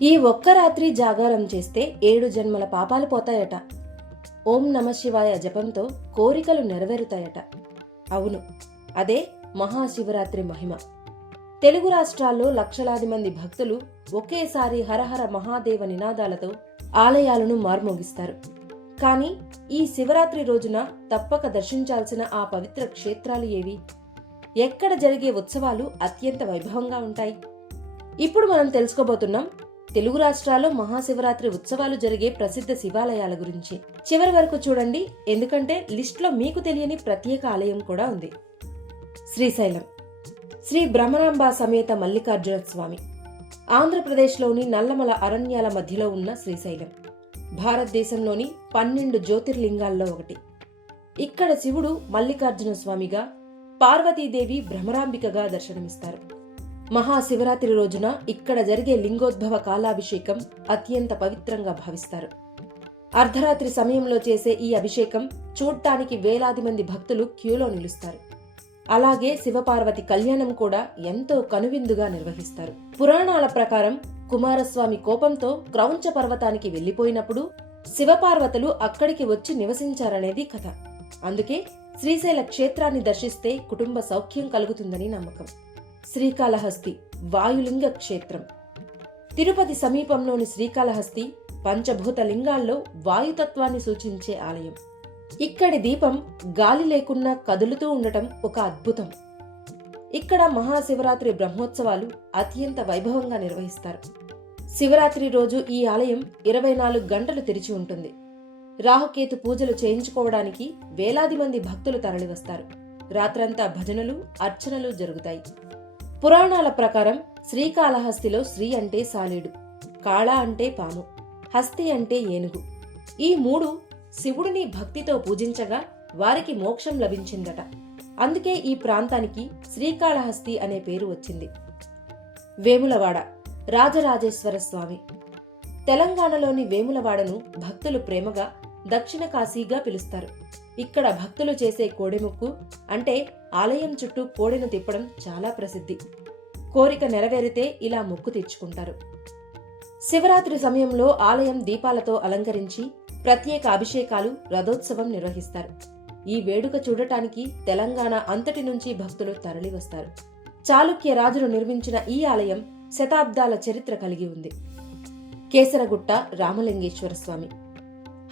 ఈ ఒక్క రాత్రి జాగారం చేస్తే 7 జన్మల పాపాలు పోతాయట. ఓం నమ శివాయ జపంతో కోరికలు నెరవేరుతాయట. అవును, అదే మహాశివరాత్రి మహిమ. తెలుగు రాష్ట్రాల్లో లక్షలాది మంది భక్తులు ఒకేసారి హరహర మహాదేవ నినాదాలతో ఆలయాలను మార్మోగిస్తారు. కానీ ఈ శివరాత్రి రోజున తప్పక దర్శించాల్సిన ఆ పవిత్ర క్షేత్రాలు ఏవి? ఎక్కడ జరిగే ఉత్సవాలు అత్యంత వైభవంగా ఉంటాయి? ఇప్పుడు మనం తెలుసుకోబోతున్నాం తెలుగు రాష్ట్రాల్లో మహాశివరాత్రి ఉత్సవాలు జరిగే ప్రసిద్ధ శివాలయాల గురించి. చివరి వరకు చూడండి, ఎందుకంటే లిస్టులో మీకు తెలియని ప్రత్యేక ఆలయం కూడా ఉంది. శ్రీశైలం శ్రీ బ్రహ్మరాంబ సమేత మల్లికార్జున స్వామి. ఆంధ్రప్రదేశ్లోని నల్లమల అరణ్యాల మధ్యలో ఉన్న శ్రీశైలం భారతదేశంలోని 12 జ్యోతిర్లింగాల్లో ఒకటి. ఇక్కడ శివుడు మల్లికార్జున స్వామిగా, పార్వతీదేవి భ్రమరాంబికగా దర్శనమిస్తారు. మహాశివరాత్రి రోజున ఇక్కడ జరిగే లింగోద్భవ కాలాభిషేకం అత్యంత పవిత్రంగా భావిస్తారు. అర్ధరాత్రి సమయంలో చేసే ఈ అభిషేకం చూడ్డానికి వేలాది మంది భక్తులు క్యూలో నిలుస్తారు. అలాగే శివపార్వతి కళ్యాణం కూడా ఎంతో కనువిందుగా నిర్వహిస్తారు. పురాణాల ప్రకారం కుమారస్వామి కోపంతో క్రౌంచ పర్వతానికి వెళ్లిపోయినప్పుడు శివపార్వతులు అక్కడికి వచ్చి నివసించారనేది కథ. అందుకే శ్రీశైల క్షేత్రాన్ని దర్శిస్తే కుటుంబ సౌఖ్యం కలుగుతుందని నమ్మకం. శ్రీకాళహస్తి వాయులింగ క్షేత్రం. తిరుపతి సమీపంలోని శ్రీకాళహస్తి పంచభూత లింగాల్లో వాయుతత్వాన్ని సూచించే ఆలయం. ఇక్కడి దీపం గాలి లేకున్నా కదులుతూ ఉండటం ఒక అద్భుతం. ఇక్కడ మహాశివరాత్రి బ్రహ్మోత్సవాలు అత్యంత వైభవంగా నిర్వహిస్తారు. శివరాత్రి రోజు ఈ ఆలయం 24 గంటలు తెరిచి ఉంటుంది. రాహుకేతు పూజలు చేయించుకోవడానికి వేలాది మంది భక్తులు తరలివస్తారు. రాత్రంతా భజనలు, అర్చనలు జరుగుతాయి. పురాణాల ప్రకారం శ్రీకాళహస్తిలో శ్రీ అంటే సాలీడు, కాళ అంటే పాము, హస్తి అంటే ఏనుగు. ఈ 3 శివుడిని భక్తితో పూజించగా వారికి మోక్షం లభించిందట. అందుకే ఈ ప్రాంతానికి శ్రీకాళహస్తి అనే పేరు వచ్చింది. వేములవాడ రాజరాజేశ్వర స్వామి. తెలంగాణలోని వేములవాడను భక్తులు ప్రేమగా దక్షిణ కాశీగా పిలుస్తారు. ఇక్కడ భక్తులు చేసే కోడెముక్కు అంటే ఆలయం చుట్టూ కోడెను తిప్పడం చాలా ప్రసిద్ధి. కోరిక నెరవేరితే ఇలా మొక్కు తీర్చుకుంటారు. శివరాత్రి సమయంలో ఆలయం దీపాలతో అలంకరించి ప్రత్యేక అభిషేకాలు, రథోత్సవం నిర్వహిస్తారు. ఈ వేడుక చూడటానికి తెలంగాణ అంతటి నుంచి భక్తులు తరలివస్తారు. చాళుక్య రాజులు నిర్మించిన ఈ ఆలయం శతాబ్దాల చరిత్ర కలిగి ఉంది. కేసరగుట్ట రామలింగేశ్వర స్వామి.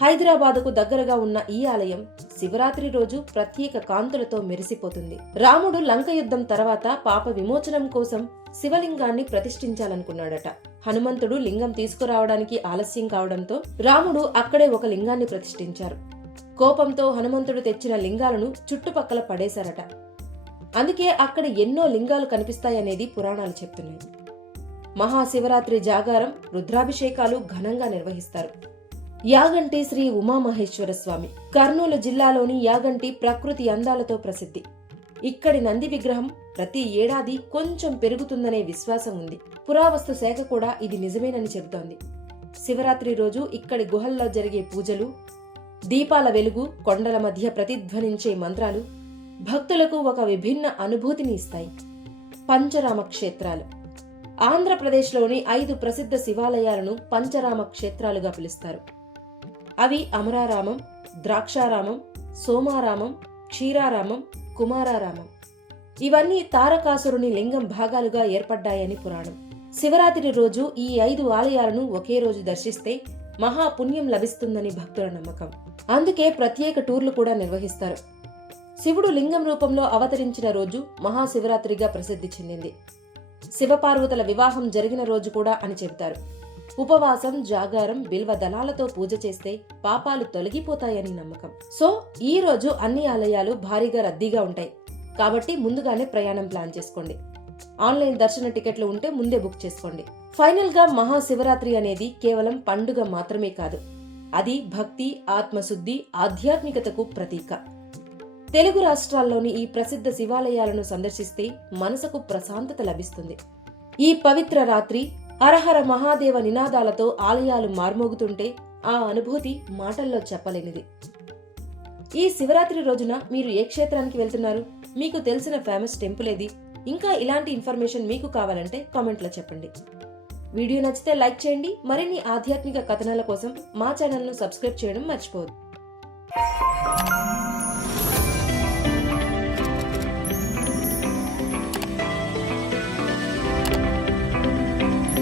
హైదరాబాదుకు దగ్గరగా ఉన్న ఈ ఆలయం శివరాత్రి రోజు ప్రత్యేక కాంతులతో మెరిసిపోతుంది. రాముడు లంక యుద్ధం తర్వాత పాప విమోచనం కోసం శివలింగాన్ని ప్రతిష్ఠించాలనుకున్నాడట. హనుమంతుడు లింగం తీసుకురావడానికి ఆలస్యం కావడంతో రాముడు అక్కడే ఒక లింగాన్ని ప్రతిష్ఠించారు. కోపంతో హనుమంతుడు తెచ్చిన లింగాలను చుట్టుపక్కల పడేశారట. అందుకే అక్కడ ఎన్నో లింగాలు కనిపిస్తాయనేది పురాణాలు చెప్తున్నాయి. మహాశివరాత్రి జాగారం, రుద్రాభిషేకాలు ఘనంగా నిర్వహిస్తారు. యాగంటి శ్రీ ఉమామహేశ్వర స్వామి. కర్నూలు జిల్లాలోని యాగంటి ప్రకృతి అందాలతో ప్రసిద్ధి. ఇక్కడి నంది విగ్రహం ప్రతి ఏడాది కొంచెం పెరుగుతుందనే విశ్వాసం ఉంది. పురావస్తు శాఖ కూడా ఇది నిజమేనని చెబుతోంది. శివరాత్రి రోజు ఇక్కడి గుహల్లో జరిగే పూజలు, దీపాల వెలుగు, కొండల మధ్య ప్రతిధ్వనించే మంత్రాలు భక్తులకు ఒక విభిన్న అనుభూతిని ఇస్తాయి. పంచరామ క్షేత్రాలు. ఆంధ్రప్రదేశ్లోని 5 ప్రసిద్ధ శివాలయాలను పంచరామ క్షేత్రాలుగా పిలుస్తారు. అవి అమరారామం, ద్రాక్షారామం, సోమారామం, క్షీరారామం, కుమారారామం. ఇవన్నీ తారకాసురుని లింగం భాగాలుగా ఏర్పడ్డాయని పురాణం. శివరాత్రి రోజు ఈ 5 ఆలయాలను ఒకే రోజు దర్శిస్తే మహాపుణ్యం లభిస్తుందని భక్తుల నమ్మకం. అందుకే ప్రత్యేక టూర్లు కూడా నిర్వహిస్తారు. శివుడు లింగం రూపంలో అవతరించిన రోజు మహాశివరాత్రిగా ప్రసిద్ధి చెందింది. శివపార్వతుల వివాహం జరిగిన రోజు కూడా అని చెబుతారు. ఉపవాసం, జాగారం, బిల్వ దళాలతో పూజ చేస్తే పాపాలు తొలగిపోతాయని నమ్మకం. సో ఈ రోజు అన్ని ఆలయాలు భారీగా రద్దీగా ఉంటాయి. కాబట్టి ముందుగానే ప్రయాణం ప్లాన్ చేసుకోండి. ఆన్లైన్ దర్శన టికెట్లు ఉంటే ముందే బుక్ చేసుకోండి. ఫైనల్ గా మహాశివరాత్రి అనేది కేవలం పండుగ మాత్రమే కాదు, అది భక్తి, ఆత్మశుద్ధి, ఆధ్యాత్మికతకు ప్రతీక. తెలుగు రాష్ట్రాల్లోని ఈ ప్రసిద్ధ శివాలయాలను సందర్శిస్తే మనసుకు ప్రశాంతత లభిస్తుంది. ఈ పవిత్ర రాత్రి హరహర మహాదేవ నినాదాలతో ఆలయాలు మార్మోగుతుంటే ఆ అనుభూతి మాటల్లో చెప్పలేనిది. ఈ శివరాత్రి రోజున మీరు ఏ క్షేత్రానికి వెళ్తున్నారు? మీకు తెలిసిన ఫేమస్ టెంపుల్ ఏది? ఇంకా ఇలాంటి ఇన్ఫర్మేషన్ మీకు కావాలంటే కామెంట్లో చెప్పండి. వీడియో నచ్చితే లైక్ చేయండి. మరిన్ని ఆధ్యాత్మిక కథనాల కోసం మా ఛానల్ను సబ్స్క్రైబ్ చేయడం మర్చిపోవద్దు.